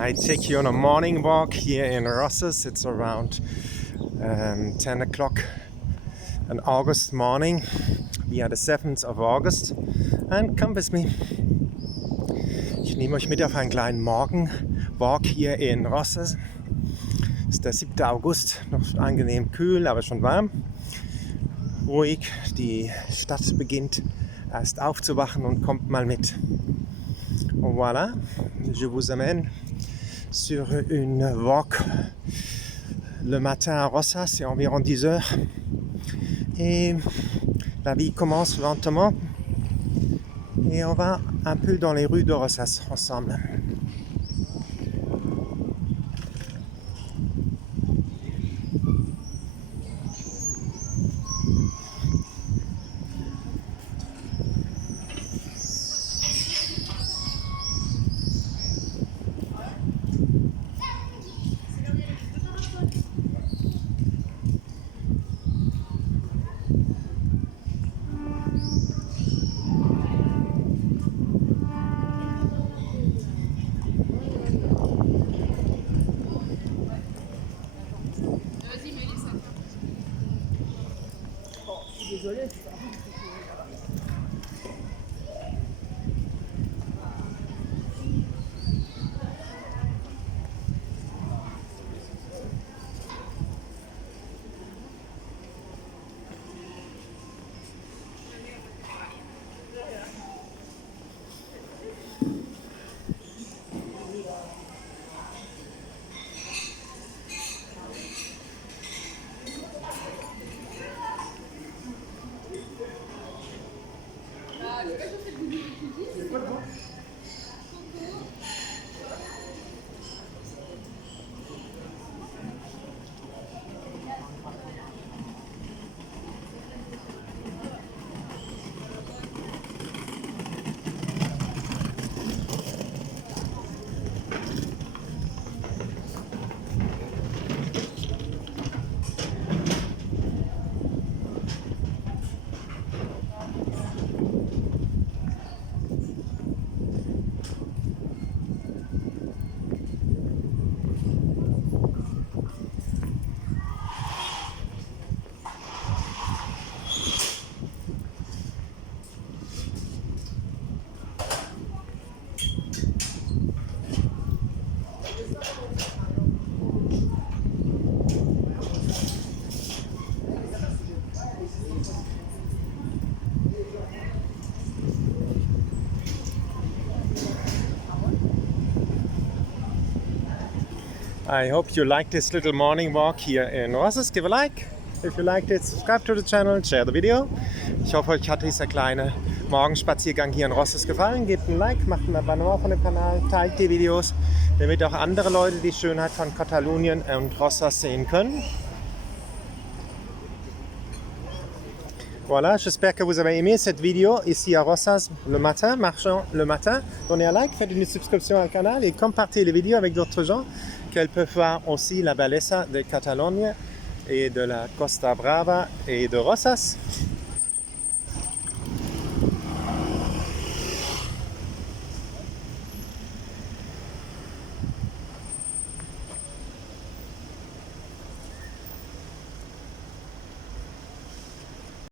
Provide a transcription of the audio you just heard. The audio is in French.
I take you on a morning walk here in Rosses. It's around 10 o'clock an August morning. We are the 7th of August and come with me. Ich nehme euch mit auf einen kleinen Morgenwalk hier in Rosses. Es ist der 7. August, noch angenehm kühl, aber schon warm. Ruhig, die Stadt beginnt erst aufzuwachen und kommt mal mit. Und voilà, je vous amène sur une walk le matin à Rosas, c'est environ 10 heures. Et la vie commence lentement. Et on va un peu dans les rues de Rosas ensemble. Désolée. I hope you like this little morning walk here in Rosses. Give a like if you liked it, subscribe to the channel, share the video. Ich hoffe, euch hat dieser kleine Morgenspaziergang hier in Rosses gefallen. Gebt ein Like, macht ein Abonnement von dem Kanal, teilt die Videos, damit auch andere Leute die Schönheit von Katalonien und Rosses sehen können. Voilà, j'espère que vous avez aimé cette vidéo ici à Rosas le matin, marchant le matin. Donnez un like, faites une subscription au canal et compartez les vidéos avec d'autres gens qu'elles peuvent voir aussi la belleza de Catalogne et de la Costa Brava et de Rosas.